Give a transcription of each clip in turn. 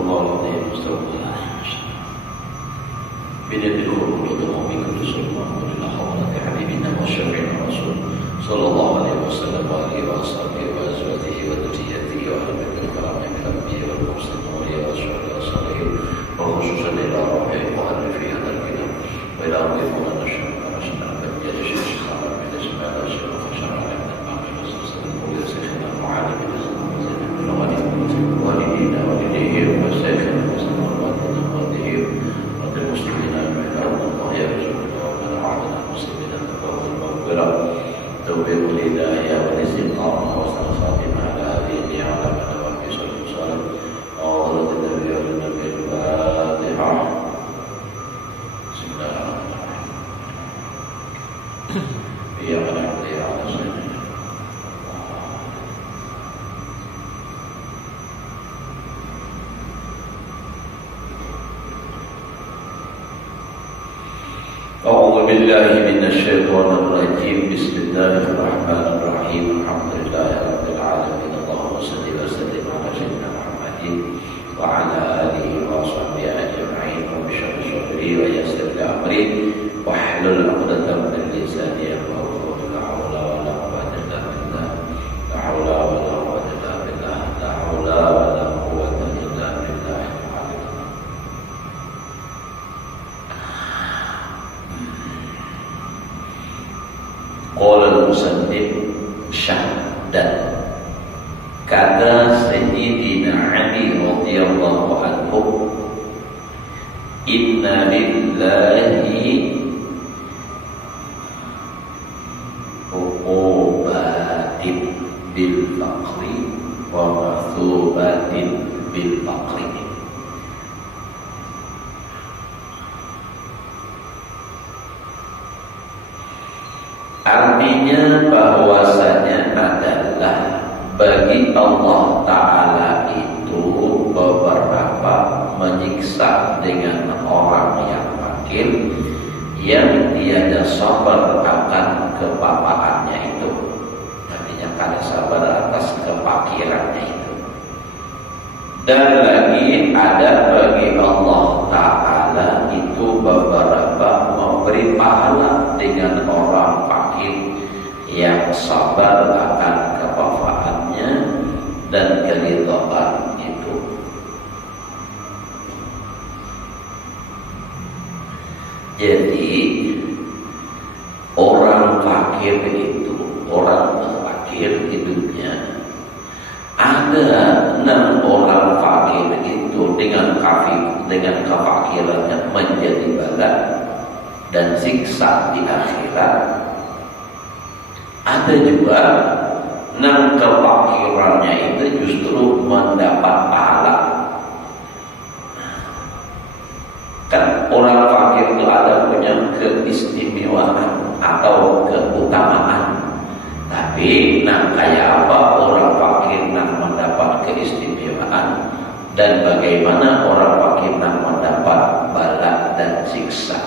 الله العظيم استغفر الله بيد الخلود ومن كل سوء وإلى حضرة حبيبنا وشفيعنا الرسول صلى الله عليه وسلم وآله وأصحابه وأزواجه وذريته وأهل بيت الكرام من الأنبياء والمرسلين والأولياء والشهداء والصالحين وخصوصا إلى روح مؤلفي هذا الكتاب وإلى أرض مولانا الشيخ رشد بن الشيخ محمد بن إسماعيل الشيخ خشع بن محمد بن سلسلة المولى شيخنا معاذ بن والدينا والديه وشيخنا وسلم والدنا والديه والمسلمين أجمعين الله يرزقنا ومن أعاذنا المسلمين تقوى المغفرة توفيق الهداية والاستقامة وحسن الخاتمة على هذه النعمة ودوام صلاة وسلام على النبي والنبي الفاتحة بسم الله الرحمن الرحيم إياك نعبد وإياك نستعين أعوذ بالله من الشيطان الرجيم بسم الله الرحمن الرحيم الحمد لله رب العالمين اللهم صل وسلم على سيدنا محمد وعلى آله وصحبه أجمعين وبشر صدري ويسر لي أمري واحلل عقدة من لساني يفقهوا قولي لا حول ولا قوة إلا بالله لا حول ولا قوة إلا بالله لا حول ولا قوة إلا بالله Qala al-musannif syahdan kata Sayyidina Ali radhiyallahu anhu inna lillahi uqubatin bil faqri wa mathubatin bil faqri. Artinya bahwasanya adalah bagi Allah Ta'ala itu beberapa menyiksa dengan orang yang fakir yang tiada sabar akan kepapaannya itu. Artinya kada sabar atas kefakirannya itu. Dan lagi ada bagi Allah Ta'ala itu beberapa memberi pahala dengan orang fakir yang sabar akan kepapaannya dan keridhaan itu. Jadi orang fakir itu, orang fakir di dunia ada 6 orang fakir itu dengan kefakirannya menjadi bala dan siksa di akhirat. Ada juga 6 kefakirannya itu justru mendapat pahala. Kan orang fakir itu ada punya keistimewaan atau keutamaan. Tapi kayak apa orang fakir mendapat keistimewaan dan bagaimana orang fakir mendapat bala dan siksa.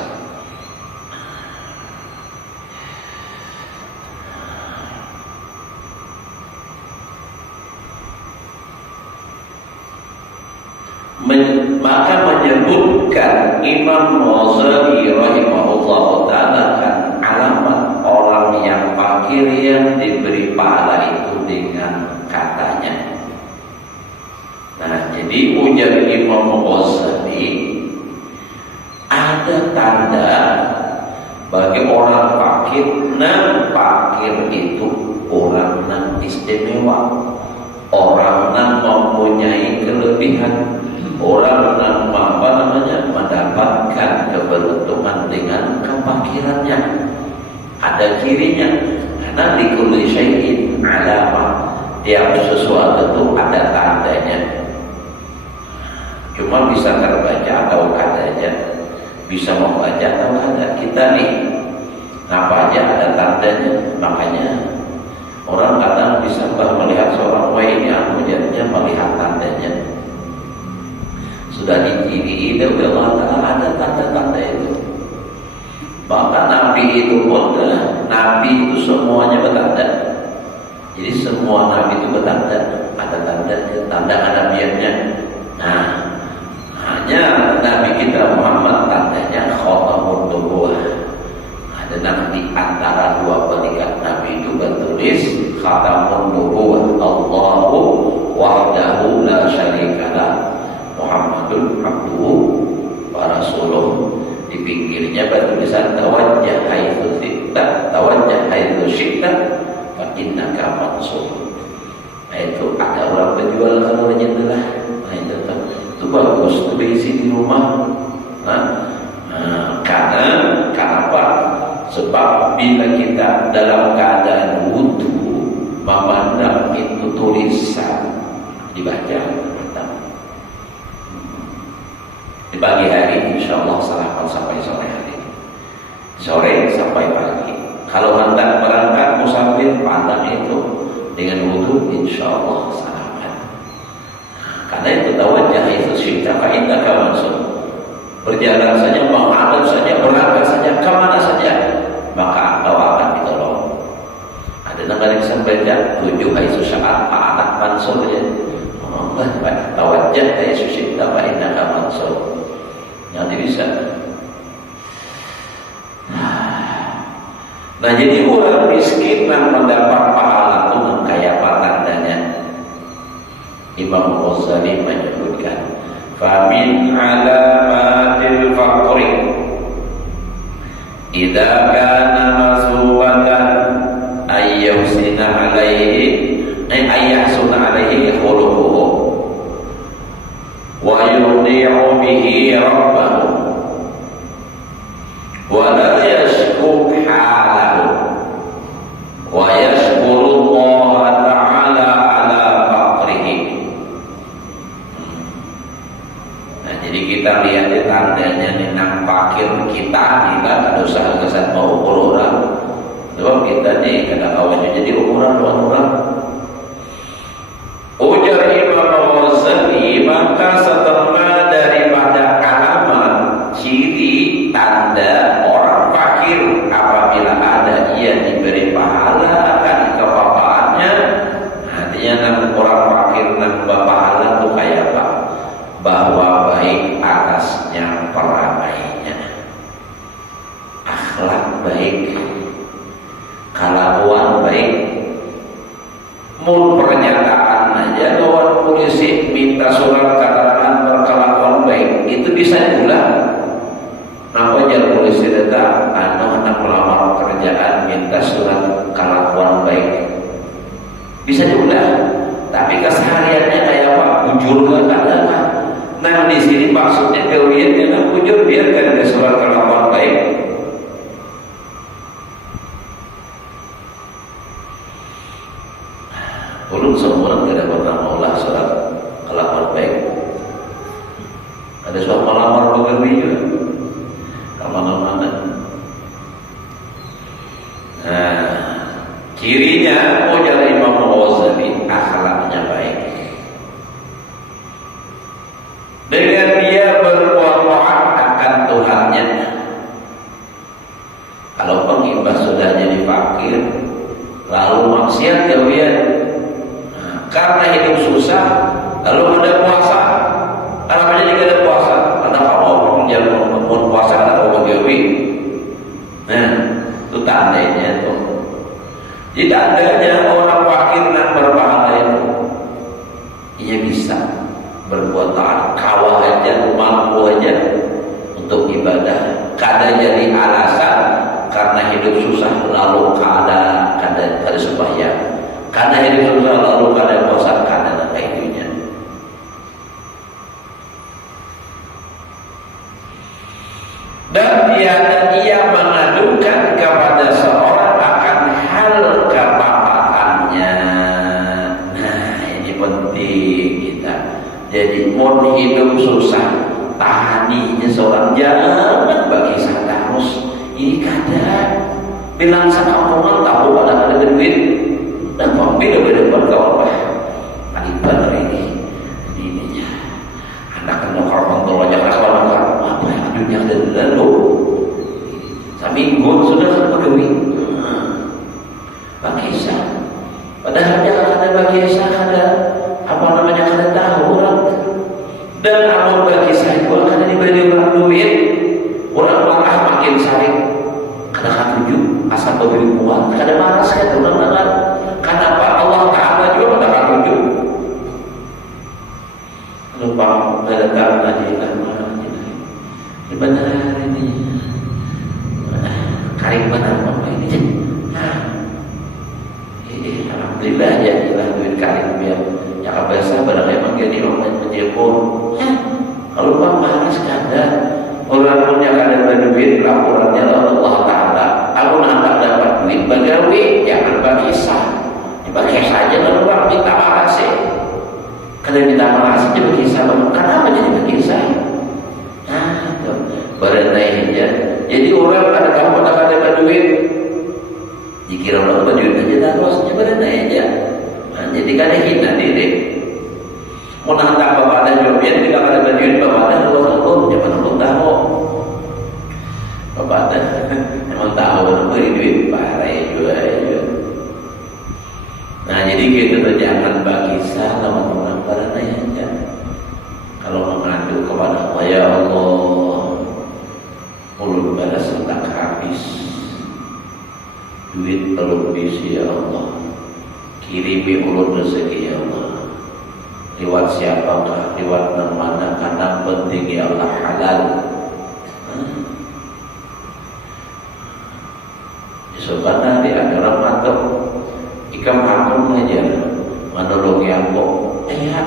Maka menyebutkan Imam Ghazali rahimahullah ta'ala kan alamat orang yang fakir yang diberi pahala itu dengan katanya. Nah, jadi ujar Imam Ghazali ada tanda bagi orang fakir. Fakir itu orang yang istimewa, orang yang mempunyai kelebihan, orang yang mendapatkan keberuntungan dengan kefakirannya. Ada cirinya. Karena di kulli syai'in alamah, tiap sesuatu itu ada tandanya. Cuma bisa terbaca atau adanya, bisa membaca atau ada. Kita nih apa aja ada tandanya. Makanya orang kadang bisa melihat seorang ini jadinya melihat tandanya. Sudah diciri itu Allah Ta'ala ada tanda-tanda itu. Bahkan Nabi itu pun Nabi itu semuanya bertanda. Jadi semua Nabi itu bertanda, ada tanda kenabiannya. Nah, Makanya Nabi kita Muhammad tandanya khatamun nubuwah. Ada nanti antara dua barikat Nabi itu bertulis khatamun nubuwah, Allahu wahdahu la syarikalah, Muhammadun abduhu wa rasuluh. Di pinggirnya bertulisan tawajjah haitsu syi'ta fa innaka mansur. Nah, itu ada orang berjual kalau nyentuh. Nah, itu bagus, itu berisi di rumah. Karena apa? Sebab bila kita dalam keadaan wudu memandang itu tulisan dibaca, di pagi hari insyaallah sarapan sampai sore hari, sore sampai pagi. Kalau hendak berangkat musafir pandang itu dengan wudu insyaallah sarapan. Karena itu tawajjah itu syi'ta fa innaka mansur. Berjalan saja, menghadap saja, berangkat saja, kemana saja, maka engkau akan ditolong. Ada negara bisa baca 7 haitsu sya'a anak mansur ya. Tawajjah haitsu syi'ta fa innaka mansur. Nanti bisa. Nah, jadi orang miskin yang mendapat pahala itu kayak apa tandanya? Imam Ghazali menyebutkan, famin alamatil faqri idza kana masubatan ayyusina alaihi khuluquhu wa yudhi'u bihi rabbahu wa la yashku halahu wa yashkuru Allah ta'ala ala faqrihi. Nah, jadi kita lihat ya tandanya nang fakir kita ada usaha kesan mau ukur orang. Sebab kita nih kadang awalnya jadi ukuran orang. Ujar Imam Ghazali, maka setelah daripada alamat ciri tanda orang fakir apabila ada ia diberi pahala akan kebapaannya, artinya orang fakir nambah pahala itu kayak apa? Bahwa baik atasnya peramainya, akhlak baik, kelakuan baik. Mun pernyataan aja lawan polisi minta surat keterangan berkelakuan baik itu bisa diulang. Apa jalan polisi datang anak melamar pekerjaan minta surat kelakuan baik bisa diulang. Tapi kesehariannya kayak apa? Bujur ke apa? Nah, di sini maksudnya teorinya kan bujur biarkan ada surat kelakuan baik. Belum semua tidak pernah mengolah surat kelakuan baik. Ada surat melamar bekerja juga kemana-mana. Nah, cirinya ujar Imam Ghazali akhlaknya baik. Dengan dia berbuat taat akan Tuhannya. Kalau pengimbas sudah jadi fakir, lalu maksiat jauhian. Karena hidup susah, lalu ada puasa. Kenapa jadi ada puasa? Karena kamu jangan mau puasa karena kamu bagi. Nah, itu tandanya tuh. Jadi tandanya orang fakir nak berpahala itu, ia bisa berbuat taat, kawal aja, mampu aja untuk ibadah. Kadang jadi alasan karena hidup susah, lalu kada sembahyang. Karena hidup susah lalu kada puasa karena itunya. Dan ia mengadukan kepada seorang akan hal kebapaannya. Nah, ini penting kita. Jadi mau hidup susah, tahaninya seorang jangan bagi terus. Ini kada bilang sakampungan tahu pada ada duit. Dan beda-beda berkawal aliban ininya anak nukar kontrol aja kalau apa yang dunia ada lalu seminggu sudah pegawai Bakisah padahal dia ada Bakisah ada apa namanya kada tahu orang Dan amun bagi saya juga karena diberi orang duit, orang marah makin sering. Karena katuju asal beri kuat, karena marah saya orang dengar. Kenapa Allah Taala juga pada katuju? Lupa datang tadi kan ini benar ini, karing benar apa ini? Alhamdulillah ya, jelas duit karing biar yang biasa barang emang jadi orang menjebol. Kalau Pak Manas kada orang punya kada berduit laporannya Allah Taala. Aku nampak dapat duit bagawi jangan bagi sah, dipakai saja lalu orang minta makasih. Kada minta makasih dia bagi sah, kenapa jadi bagi sah? Itu berenai aja. Jadi orang kada tahu pada kada berduit, dikira orang berduit aja terus berenai aja. Jadi kada hina diri. Mau nantak bapak dan jobian tidak ada berduit bapak dan Allah jangan Allah tahu. Bapak dan emang tahu beri duit parah juga. Nah jadi kita tuh jangan bagi salah orang pada aja. Kalau mengadu kepada Allah ya Allah, mulut balas tak habis, duit belum bisi ya Allah. Kirimi ulun rezeki ya Allah. Lewat siapakah, lewat mana, karena penting ya Allah halal. Sebenarnya ada orang matok ikam hakam aja menolong yang kok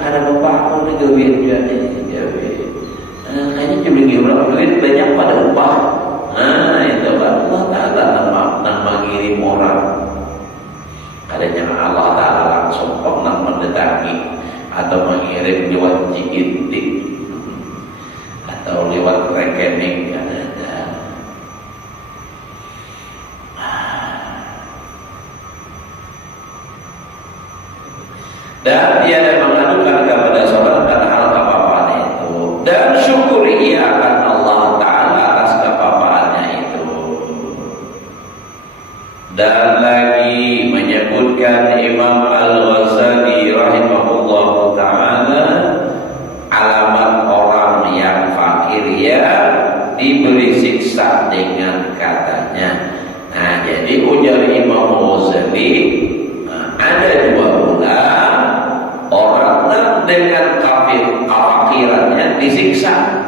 karena bapak aku nih gawin juga kayaknya cuma orang duit banyak pada upah. Itu kan Allah Ta'ala nama ngirim orang. Adanya Allah Ta'ala langsung pernah mendatangi atau mengirim lewat jikintik atau lewat rekening ada. Dan tiada mengadukan kepada seorang dan hal kepapaan itu, dan syukuri ia akan Allah Ta'ala atas kepapaannya itu. Dan lagi menyebutkan Imam Al-Ghazali rahimahullah ta'ala alamat orang yang fakir yang diberi siksa dengan katanya. Nah jadi ujar Imam Ghazali ada dua bulan orang dengan kefakirannya disiksa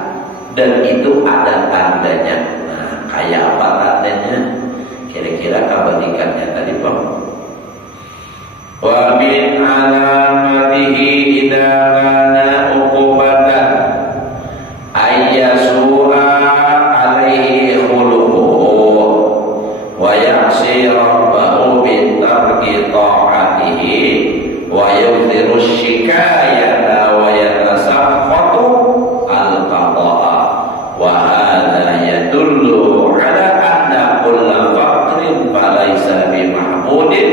dan itu ada tandanya. Nah kayak apa tandanya? Kira-kira kabarikannya tadi Pak. Wa min alamatihi idza kana uqubatan ayyasura alaihi khuluquhu wa ya'si rabbahu bi tarki ta'atihi wa yudhiru syikayata wa yatasakhatu al-qada'a wa hadha yadullu ala anna kulla faqrin falaysa bi mahmudin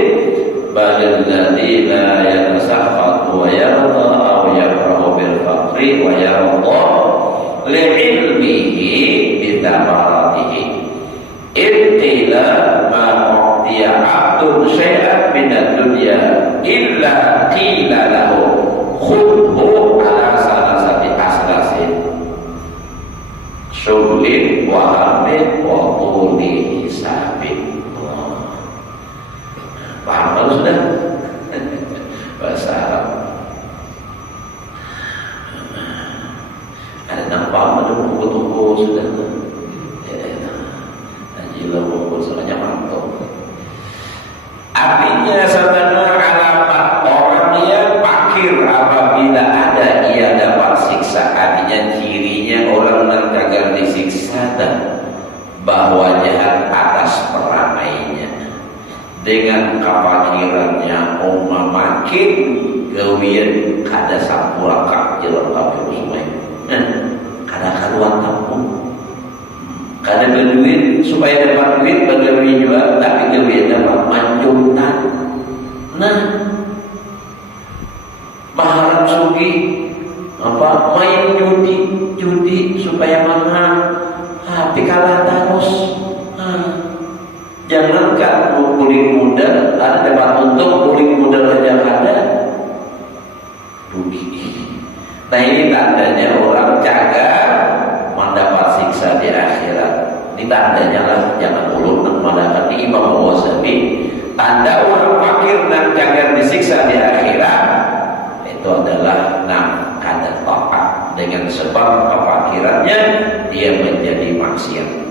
bal alladhi la yatasakhatu wa yarda aw yafrahu bil faqri wa yarda li'ilmihi bi tabaratihi ibtila ma u'tiya 'abdun syai'an min ad-dunya illa qila lahu khudhu ala salasati aslasin syughlin wa hammin wa tuli hisabin. Paham kan sudah? Bahasa Arab ada nampak ada buku-buku sudah najilah buku soalnya mantap. Artinya sebenarnya alamat orang yang fakir apabila ada ia dapat siksa. Artinya cirinya orang yang gagal disiksa dan bahwa jahat atas peramainya dengan kefakirannya makin gawian kada sampura jalan kafir semua. Kada karuan tampung. Kada berduit supaya dapat duit bagawi juga tapi gawian dapat manjuntan. Nah, maharap sugi apa main judi supaya menang tapi kalah terus. Jangankan kuling muda ada dapat untung kuling muda aja ada rugi. Nah ini tandanya orang jaga mendapat siksa di akhirat. Ini tandanya lah, jangan ulun mengadakan Imam Ghazali. Tanda orang fakir dan jaga disiksa di akhirat itu adalah kada taat, dengan sebab kefakirannya dia menjadi maksiat.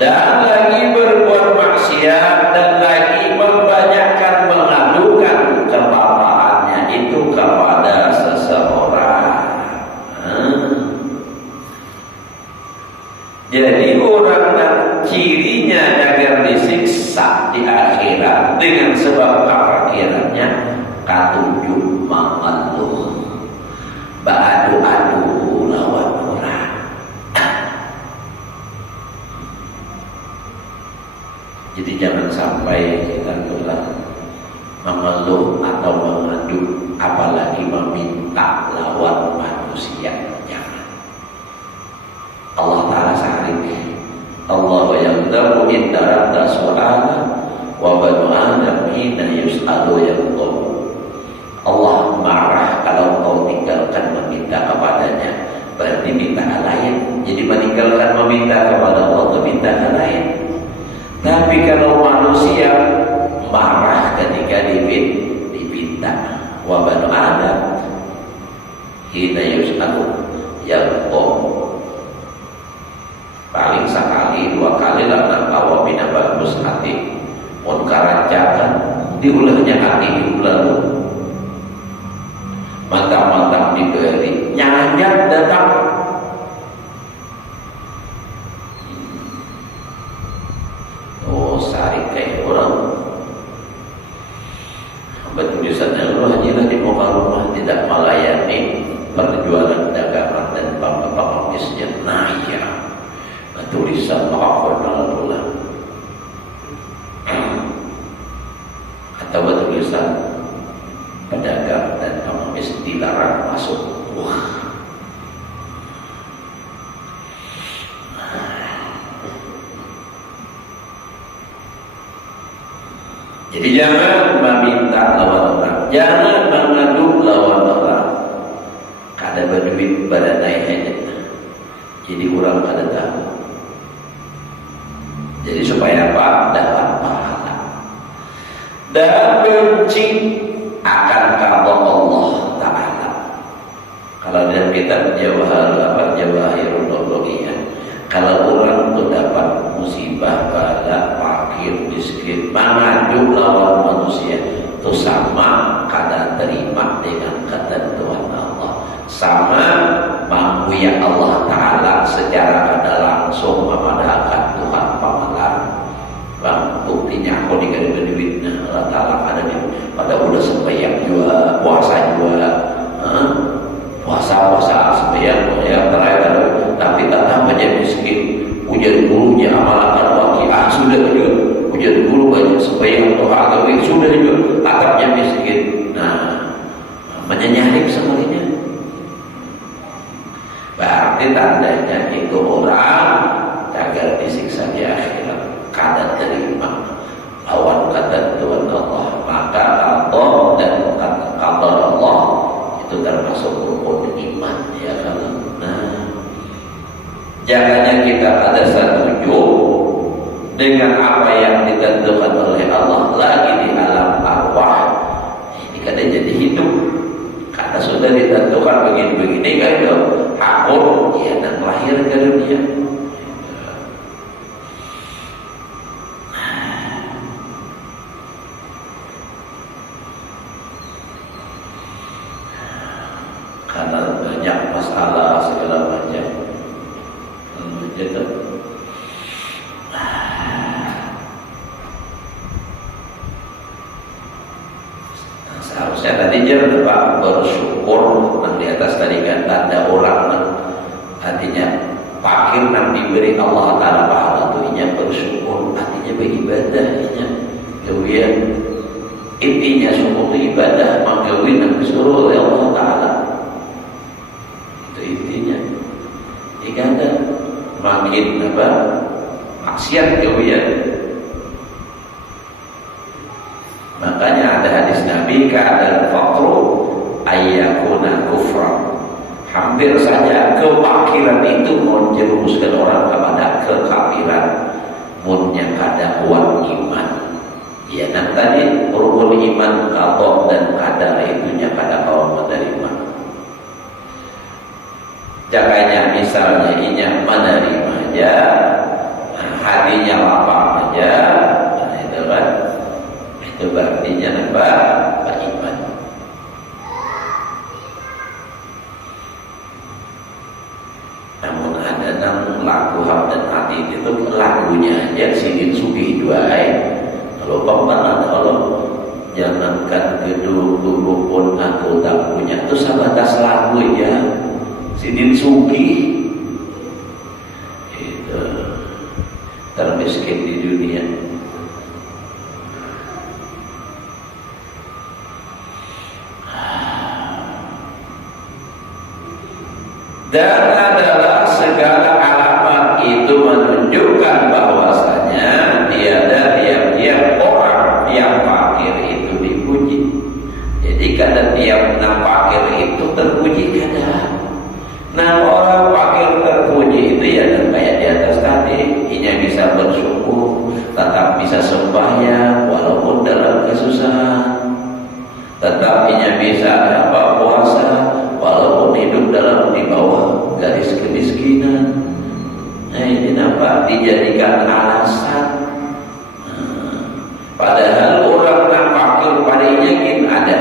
Dan lagi berbuat maksiat dan lagi membanyakkan mengadukan kebapaannya itu kepada seseorang. Jadi orang dan cirinya agar disiksa di akhirat dengan sebab kefakirannya katujuh mengeluh, beradu-adu lawan orang. Jadi jangan sampai kita telah mengeluh atau mengadu, apalagi meminta lawan manusia. Jangan. Allah Ta'ala sahrik. Allah yaqdamu inda rabda su'ala wa banu adam hina yus'alu yaqdam. Allah marah kalau kau tinggalkan meminta kepadanya, berarti minta lain. Jadi meninggalkan meminta kepada Allah itu minta lain. Tapi kalau manusia marah ketika diminta, wa banu adam hina yus'alu yaqdam. Paling sekali dua kali lah bawa bina bagus hati mun karancakan diulahnya hati diulah mantap-mantap diberi nyanyat datang. Oh sari kayak orang bertulisannya lu hajilah di muka rumah tidak melayani perjualan dagangan dan pengemisnya. Nah ya, tulisan maafkan Allah atau tulisan pedagang dan pengemis dilarang masuk. Wah. Jadi jangan meminta lawan orang, jangan mengadu lawan orang. Kada berduit pada naiknya, jadi orang kada tahu. Jadi supaya apa? Dapat pahala dan benci akan qada Allah Ta'ala. Kalau dalam kitab Jawahirul Lughiyah, kalau orang itu dapat musibah, bala, fakir, miskin, mengadu lawan manusia, itu sama kada terima dengan ketentuan Allah, sama menghuya Allah Ta'ala secara kada langsung memadahkan Tuhan pamalar. Bang, buktinya aku dikasih duitnya Allah Ta'ala ada nih, pada udah sembahyang juga, puasa juga, puasa sembahyang ya terakhir, tapi tetap aja miskin. Ujian gurunya amalkan wakiah sudah juga, ujian guru banyak sembahyang atau agawi sudah juga, tetapnya miskin. Nah, menyenyarik semuanya. Berarti tandanya itu orang agar disiksa di akhirat kada terima lawan ketentuan Allah, maka qada dan qada Allah itu termasuk rukun iman ya kan. Nah, jangannya kita kada setuju dengan apa yang ditentukan oleh Allah lagi di alam arwah. Ini kada jadi hidup, karena sudah ditentukan begini-begini kan itu hakun ya dan lahir ke dunia. Karena banyak masalah segala macam gitu. Seharusnya tadi dia Pak bersyukur di atas tadi kan tanda orang artinya fakir yang diberi Allah Ta'ala pahala tuhnya bersyukur, artinya beribadah kemudian intinya syukur itu ibadah, menggawi yang disuruh oleh Allah Ta'ala. Itu intinya. Jika ada makin maksiat kemudian. Makanya ada hadis Nabi ka'adal faqru ayyakuna kufra. Hampir saja kefakiran itu menjerumuskan orang kepada kekafiran, munnya kada kuat iman. Ya, nah tadi rukun iman qada dan qadar itunya kada kau menerima. Jakanya misalnya inya menerima aja, hatinya lapang aja, nah itu kan, itu berarti nambah iman. Namun ada nang laku dan hati itu lagunya aja sidin sugi dua kalau pemenang kalau jangankan gedung tubuh pun aku tak punya itu sebatas lagu ya sidin sugi itu termiskin di dunia. Dan adalah segala alamat itu menunjukkan bahwasanya tiada tiap-tiap orang yang fakir itu dipuji. Jadi kada tiap fakir itu terpuji kada. Nah orang fakir terpuji itu ya kayak di atas tadi, inya bisa bersyukur, tetap bisa sembahyang walaupun dalam kesusahan, tetap inya bisa puasa walaupun hidup dalam di bawah garis kemiskinan. Nah ini nampak dijadikan alasan. Padahal orang nak fakir padanya kin ada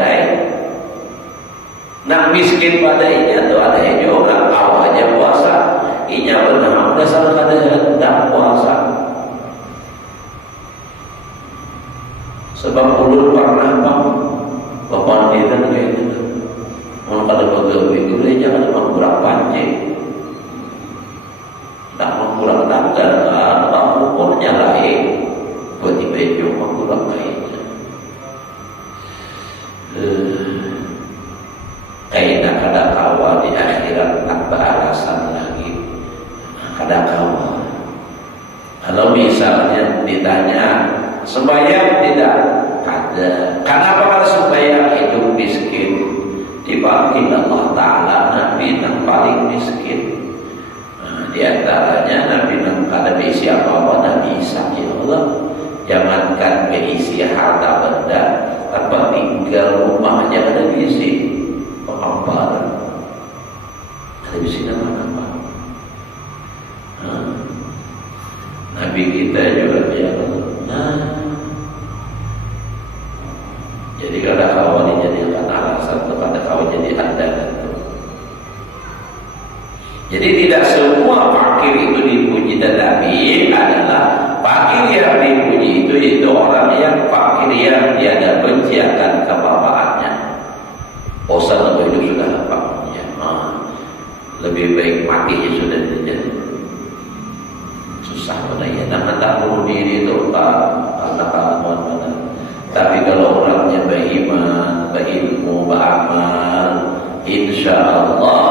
nak miskin padanya tu ada juga awalnya puasa. Inya benar dasar kada hendak puasa. Sebab ulun pernah bapak dia kan kayak gitu. Kalau pegawai itu dia jangan mengkurang pancing, tak mengkurang tanggal, tak ukurnya lain, buat dibejo mengkurang lainnya. Kayak ada kawal di akhirat tanpa alasan lagi, ada kawal. Kalau misalnya ditanya sembahyang tidak ada, kenapa kalau sembahyang hidup miskin? Dipanggil Allah Ta'ala Nabi yang paling miskin. Nah, di antaranya Nabi yang kada berisi apa-apa, Nabi Isa ya Allah. Jangankan berisi harta benda, tanpa tinggal rumah aja kada berisi pengamparan. Kada berisi nama-nama. Nabi kita juga ya Allah. Jadi kalau kawan dijadikan alasan kepada kawan jadi andalan. Jadi tidak semua fakir itu dipuji, tetapi adalah fakir yang dipuji itu orang yang fakir yang tiada benci akan kebapaannya. Bosan atau hidup sudah lapangnya, lebih baik matinya sudah tidak. Susah pada ya, dan tak bunuh diri itu karena kawan-kawan. Tapi kalau orangnya beriman, berilmu, beramal, insya Allah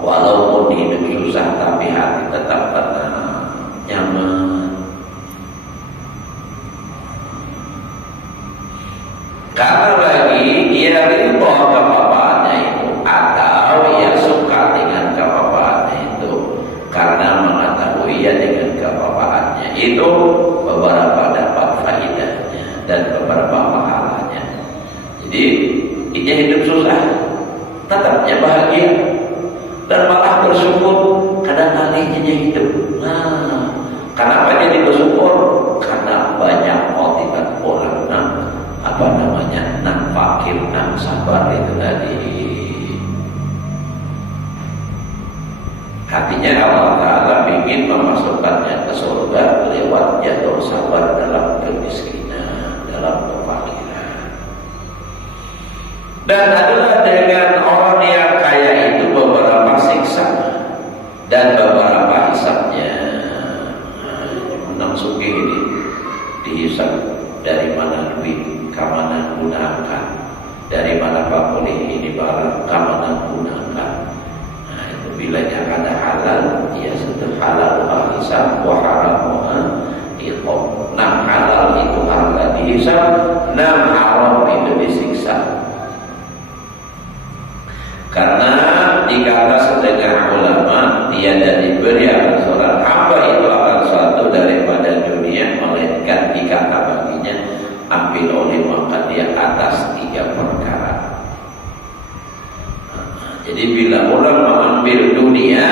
walaupun hidup susah tapi hati tetap tenang, nyaman. Karena lagi ia ridho kebapaannya itu, atau ia suka dengan kebapaannya itu, karena mengetahui ia dengan kebapaannya itu beberapa dapat faedahnya dan beberapa pahalanya. Jadi ini hidup susah tetapnya bahagia dan malah bersyukur kadang-kadang hidup. Nah, kenapa jadi bersyukur? Karena banyak motivasi orang nak fakir, nak sabar itu tadi. Hatinya Allah Ta'ala ingin memasukkannya ke surga lewat jatuh sabar dalam kemiskinan, dalam kefakiran. Dan adalah dengan orang yang kaya itu beberapa siksa dan beberapa hisabnya. Menang suki ini dihisab dari mana duit, kemana gunakan, dari mana pak boleh ini barang, kemana gunakan. Bila ada halal, ia sudah hisab wa haramuha iqab. Nah, halal itu harta dihisab, nah haram itu disiksa. Karena dikata setengah ulama, tiada diberi akan seorang hamba itu akan suatu daripada dunia, melainkan dikata baginya ambil oleh maka dia atas 3 perkara. Jadi bila orang mengambil dunia,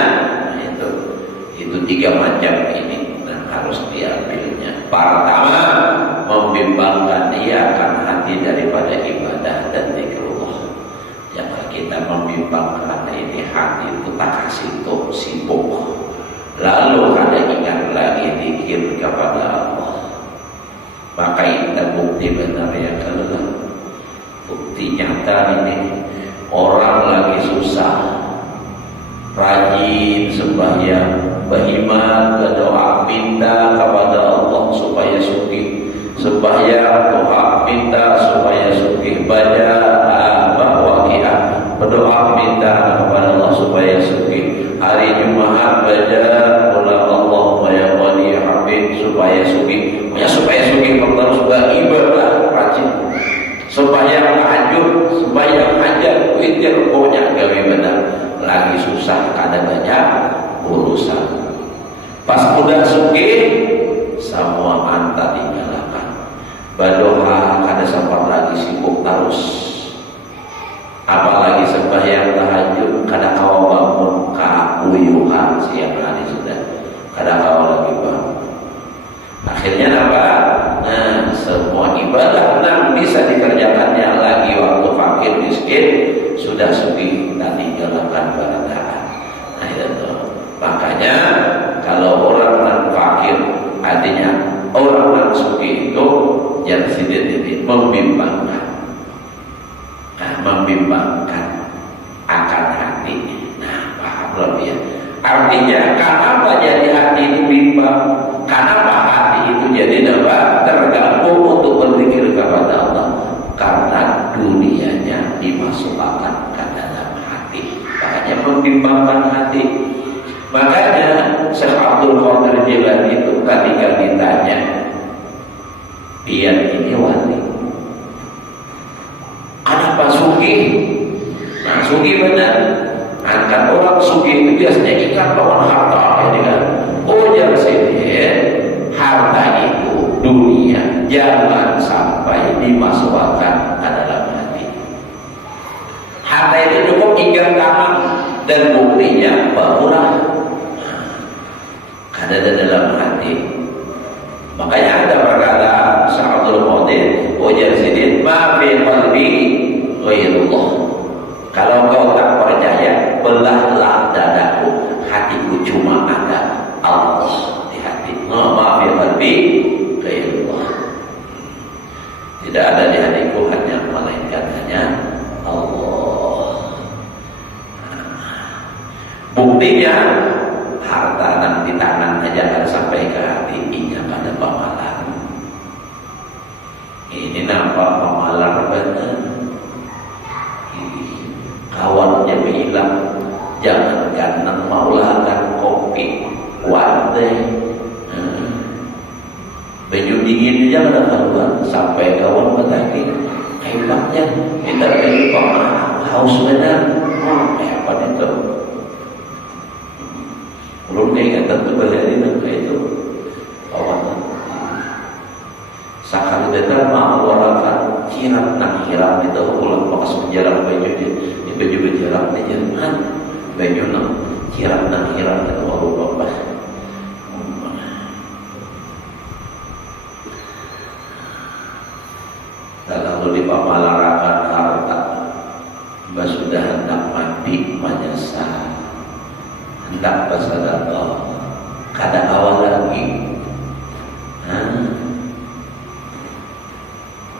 itu 3 macam ini, dan harus diambilnya. Pertama, membimbangkan dia akan hati daripada ibadah dan zikrullah. Jangan kita membimbangkan ini hati itu tak kasih tuh sibuk, lalu ada ingat lagi zikir kepada Allah. Maka itu bukti benar ya, kalau bukti nyata ini. Orang lagi susah, rajin sembahyang, berkhidmat, berdoa, minta kepada Allah supaya sugih. Sembahyang, doa, minta supaya sugih. Baca Waqiah, berdoa, minta kepada Allah supaya sugih. Hari Jumat baca Allahumma ya wali hamid supaya sugih. Pokoknya supaya sugih terus beribadah rajin. Sembahyang tahajud, sembahyang hajat, witir, pokoknya gawe benar. Lagi susah, kadang banyak urusan. Pas udah sugih, semua mantap dinyalakan. Berdoa, kada sempat lagi sibuk terus. Apalagi sembahyang tahajud, kada kawa bangun kauyuhan siang hari sudah. Kada kawa lagi bangun. Akhirnya apa? Nah, semua ibadah yang bisa dikerjakannya lagi waktu fakir miskin sudah sugih dan tinggalkan barataan. Nah, itu. Makanya kalau orang yang fakir, artinya orang yang sugih itu yang sendiri membimbangkan. Nah, membimbangkan akan hati. Nah, paham belum ya? Artinya kenapa jadi hati itu bimbang? Kenapa hati itu jadi terganggu untuk berzikir kepada Allah? Karena dunianya dimasukkan ke dalam hati. Makanya membimbangkan hati. Makanya Syekh Abdul Qadir Jilani itu ketika ditanya, dia ini wali, kenapa sugih? Nah, sugih benar. Angkat orang sugih itu biasanya ingat lawan harta, ya kan? Oh, jangan sini, harta itu dunia jangan sampai dimasukkan ke dalam hati. Harta itu cukup ingat tangan dan buktinya barulah ada di dalam hati. Makanya ada perkataan Syaikhul Qadir, oh jangan sini, ma fi qalbi ghairullah. Kalau kau tak percaya, belahlah dadaku, hatiku cuma ada Allah di hati. Maaf ya qalbi ghairullah. Tidak ada di hatiku hanya melainkan hanya Allah. Buktinya harta yang di tangan aja kan sampai ke hati, ingat ada pamalan. Ini nampak pamalan benar. Kawannya bilang, jangankan nang maulakan kopi, wadai, baju dingin aja ada kawan. Sampai kawan bertanya, hebatnya kita baju pamalan haus benar. Hebat itu. Belum keingatan tuh balik itu kawan. Sakal betul mau warakan kirap nak kirap itu ulang bekas menjalan baju dia. Baju berjalan di Jerman, baju nak kirap itu walau bapak. Kalau dipamalarakan harta, sudah hendak mati menyesal, hendak bersedekah, kada awal lagi.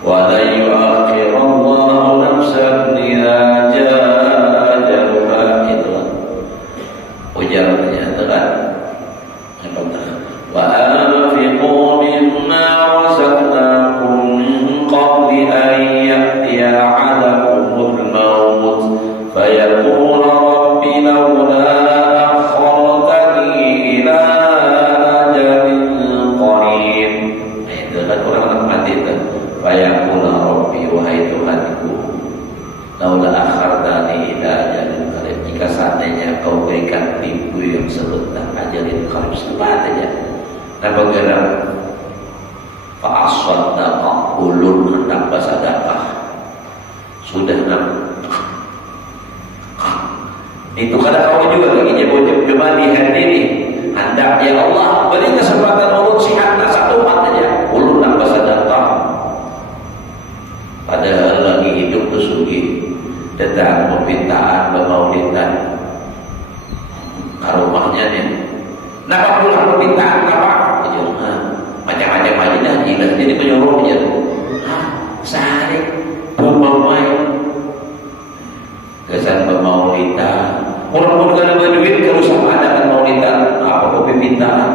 Wala yu'akhirallahu nafsan idza jaa ajaluha. Itu ujarannya itu kan wa anfiqu mimma razaqnakum min qabli an ya'tiya 'alakumul maut fayaqula rabbi lawla akhartani ila habis debat aja. Nah bergerak fa'aswaddaqa ulun hendak bersedekah sudah itu kadang kau juga lagi nyebut cuma di hari ini hendak ya Allah beri kesempatan ulun sihat satu umat aja ulun nak bersedekah padahal lagi hidup bersugi datang permintaan bermaulidan rumahnya nih kenapa pulang permintaan apa macam-macam aja dah gila jadi penyuruh aja sehari bermain kesan bermaulidan orang pun kalau berduit kalau sama ada maulidan apa permintaan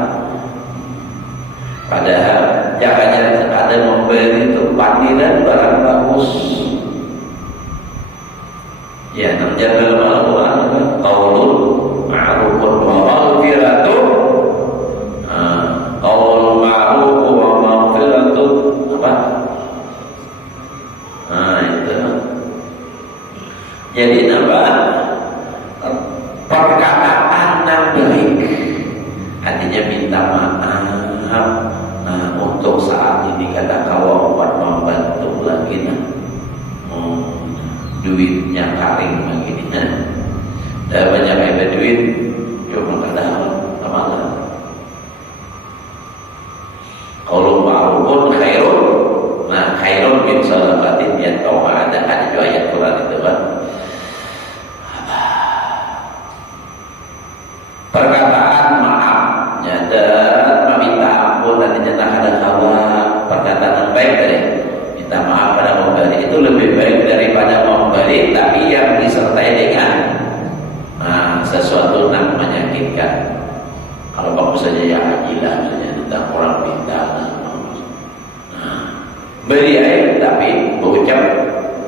padahal jangan ada membeli itu panggilan barang bagus ya terjadi dalam Al-Quran qaulun ma'rufun wa maghfiratun qaul ma'ruf wa maghfiratun apa itu jadi apa perkataan yang baik artinya minta maaf untuk saat ini kata kawan membantu lagi duitnya karing begini dah banyak hebat duit cuma kadang amalan kalau ma'rufun khairun khairun min sadaqatin yatawma ada juga ayat Quran itu kan perkataan maafnya dan meminta ampun nantinya tak ada kawa perkataan yang baik dari minta maaf pada memberi itu lebih baik daripada memberi tapi yang disertai dengan sesuatu yang menyakitkan kalau bagus saja ya ajilah misalnya tentang orang minta beri air tapi berucap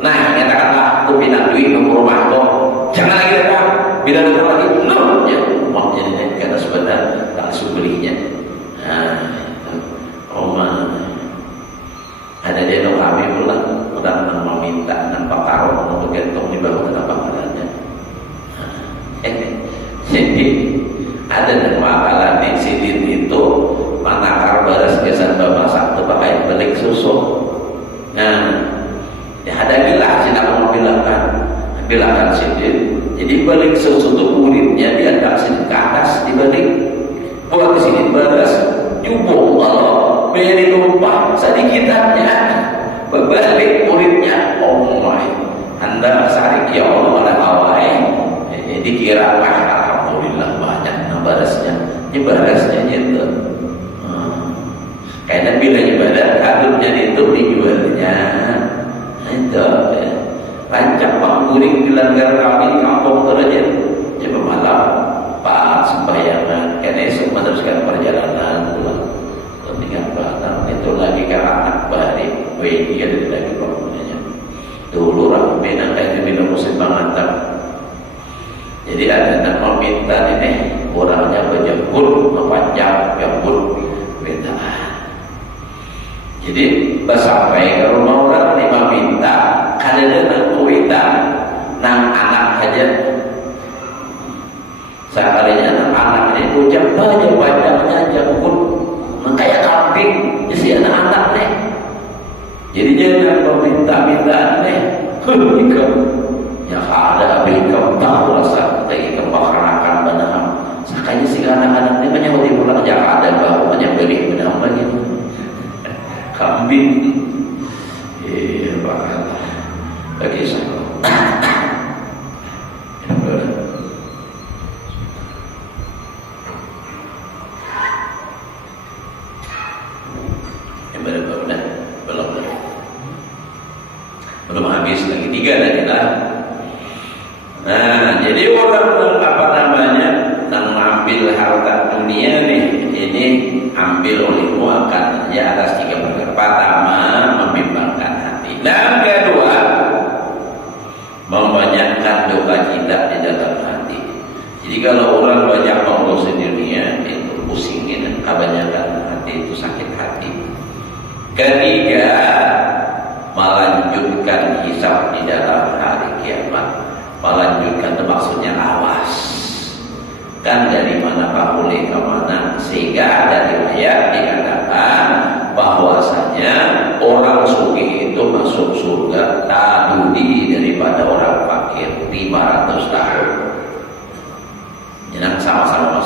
katakanlah aku pindah duit ke rumah kau jangan lagi datang bila datang lagi ya uangnya dinaik karena sebenarnya langsung belinya ada dia dong kami pula udah meminta nampak karung untuk gentong di bawah kenapa kadarnya jadi ada makalah di sidin itu manakar baras kesan bapak satu pakai belik susu ya ada bilah sih nak bilangkan sidin jadi balik susu itu muridnya dia tak sini ke atas dibalik buat ke sini baras jubung kalau beri tumpah sedikitannya berbalik muridnya anda sarik ya Allah ada awai dikira alhamdulillah banyak barasnya ini barasnya gitu karena bila ibadah kadutnya itu dijualnya itu rancak pangguring di langgar kami di kampung teraja jadi malam pas sembayangan karena esok meneruskan perjalanan pulang ketika batang itu lagi ke anak bari dia lagi bangunannya dulu orang bina kayak itu bila musim mengantar jadi ada nak meminta ini orangnya berjemput memanjang jemput beda jadi bersampai ke rumah orang ini meminta kada ada nak kuitan nang anak aja sekalinya anak ini ucap banyak-banyaknya jemput kayak kambing jadi anak-anak nih jadi jangan meminta-mintaan nih ikam ya ada ikam tahu rasa lagi kebakaran benam sakanya si anak-anak ini menyebut pulang jangan ada baru menyebeli benam lagi kambing bakal bagi saya belum habis lagi 3 lagi lah. Jadi orang mengambil harta dunia nih, ini ambil olehmu akan ya atas 3 perkara. Pertama, membimbangkan hati. Dan kedua, membanyakkan duka cita di dalam hati. Jadi kalau orang banyak mengurusi dunia itu pusingin, kebanyakan hati itu sakit hati. Ketiga, melanjutkan hisab di dalam hari kiamat. Melanjutkan itu maksudnya awas kan dari mana pak boleh ke mana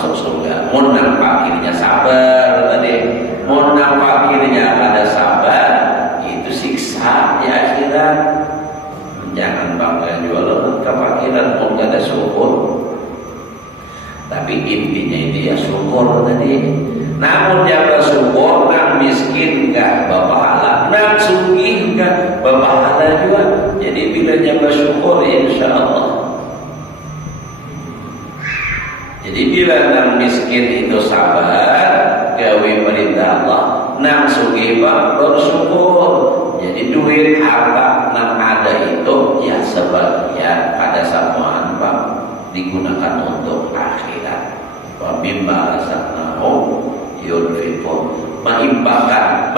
masuk surga. Mun nang fakirnya sabar tadi, mun nang fakirnya ada sabar, itu siksa di akhirat. Jangan bangga jual kefakiran pun gak ada syukur. Tapi intinya itu ya syukur tadi. Namun jangan syukur, nang miskin gak berpahala, nang sugih gak berpahala juga. Jadi bila jangan syukur, insya Allah. Jadi bila nang miskin itu sabar, gawe perintah Allah, nang sugih bersyukur. Jadi duit harta nang ada itu ya sebagian pada samuan Pak digunakan untuk akhirat. Wa mimma razaqnahum yunfiqun. Mengimpakkan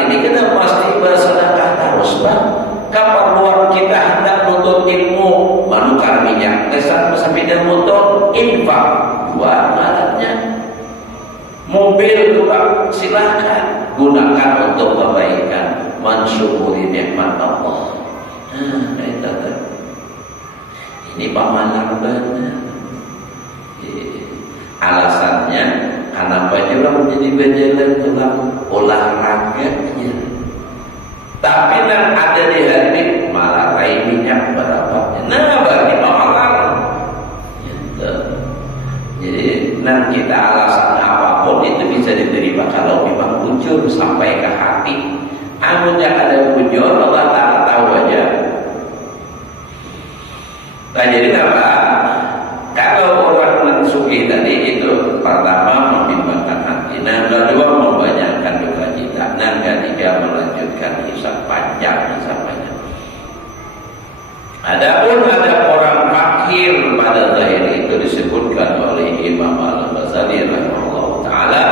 ini kita pasti bersedekah terus Pak. Keperluan kita hendak nuntut ilmu, menukar minyak, kesan sampai dan motor, infak, buat malatnya. Mobil juga silakan gunakan untuk kebaikan, mensyukuri nikmat Allah. Ini pamalan benar. Alasannya kenapa juga menjadi berjalan dalam olahraganya. Tapi yang ada di hati malah raih minyak berapa? Nah, berarti pamalan. Jadi nan kita alasan apapun itu bisa diterima kalau memang bujur sampai ke hati. Amun yang ada bujur Allah Ta'ala tahu aja. Nah jadi apa? Kalau orang mensuki tadi itu pertama membimbangkan hati, nah kedua membanyakkan duka cita, nah ketiga melanjutkan hisab panjang hisabnya. Adapun ada orang fakir pada zahir itu disebutkan oleh Imam Al-Ghazali rahimahullah taala,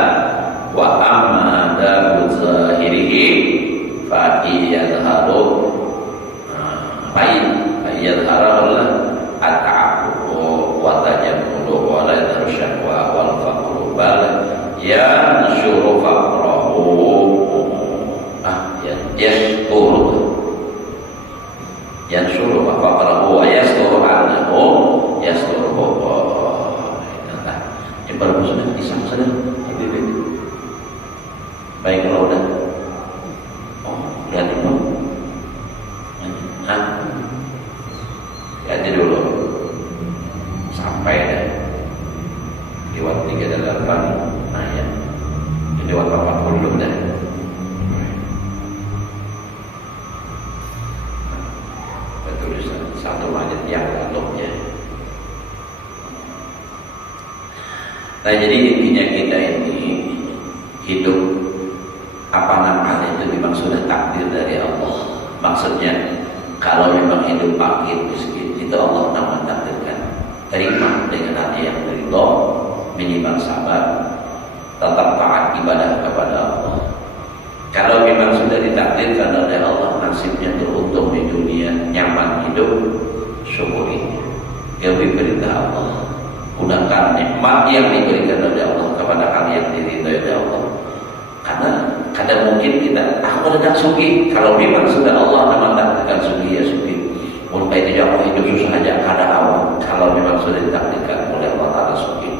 wa amma daru zahirihi fa yadharu yadharu at-ta'aqqu wa tajammulu wa la yadharu syakwa wal faqru bal yanshuru faqrahu yanshuru faqrahu wa yasturu annahu yasturu ini baru sudah bisa saja baik kalau udah lihat itu lihat dulu sampai deh lewat 38 ayat lewat 40 dah. Satu ayat yang lalunya. Nah jadi intinya kita ini hidup apa namanya itu memang sudah takdir dari Allah. Maksudnya kalau memang hidup fakir miskin itu Allah yang mentakdirkan. Terima dengan hati yang ridho, minimal sabar, tetap taat ibadah kepada Allah. Kalau memang sudah ditakdirkan oleh Allah nasibnya teruntung di dunia, nyaman hidup, syukuri. Jauhi perintah Allah, gunakan nikmat yang diberikan oleh Allah kepada hal yang diridhai oleh Allah. Karena kadang mungkin kita aku tidak sugi. Kalau memang sudah Allah mentakdirkan sugi ya sugi. Mungkin itu jangan hidup susah aja ada awal. Kalau memang sudah ditakdirkan oleh Allah Taala sugi.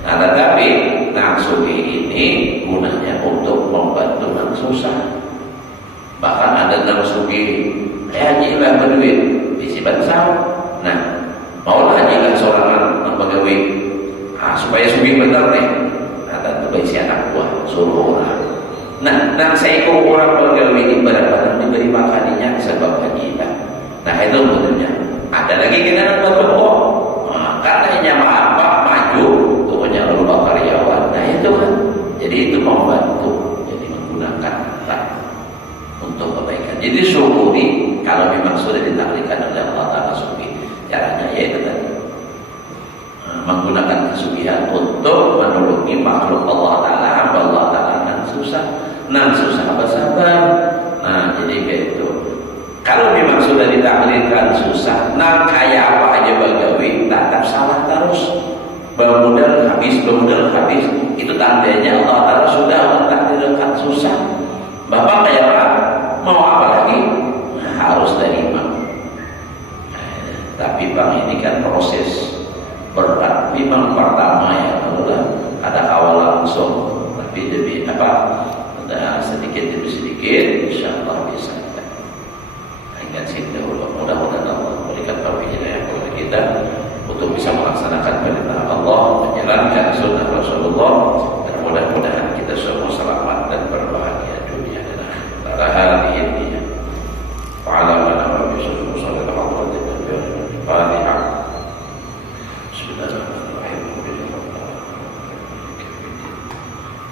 Nah tetapi nang sugi ini gunanya untuk membantu nang susah. Bahkan ada nang sugi kayak jilah berduit bisi bansal. Nah maulah jilah seorang nang pegawai supaya sugi benar nih. Nah tentu bisi anak buah suruh orang. Nah nang seekor orang pegawai ini berapa diberi makanannya sebab jilah. Nah itu benarnya. Ada lagi kita nak berdoa. Katanya apa maju pokoknya lupa karyawan. Nah itu kan jadi itu membantu, jadi menggunakan untuk kebaikan. Jadi syukuri kalau memang sudah ditakdirkan oleh Allah Ta'ala syukuri. Caranya yaitu tadi menggunakan kesugihan untuk menolongi makhluk Allah Ta'ala, hamba Allah Ta'ala yang susah bersabar. Nah jadi kayak itu. Kalau memang sudah ditakdirkan susah, nah kayak apa aja bagawi, tetap salah terus. Bermodal habis, itu tandanya Allah Ta'ala sudah mentakdirkan susah. Bapak kayak apa? Mau apa lagi? Nah, harus terima. Tapi bang ini kan proses berat. Memang pertama ya alhamdulillah ada kawal langsung, tapi demi apa? Ada sedikit demi sedikit, insyaallah bisa. Ingat sih dahulu, mudah-mudahan Allah memberikan taufik hidayah kepada kita untuk bisa melaksanakan perintah Allah, menjalankan sunnah Rasulullah, dan mudah-mudahan kita semua selamat dan berbahagia dunia dan akhirat. Hadhihi dunya. Wa'ala ala wa sallallahu alaihi wa sallam. Fatihah. Bismillahirrahmanirrahim.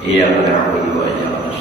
Iyyaka na'budu wa iyyaka nasta'in.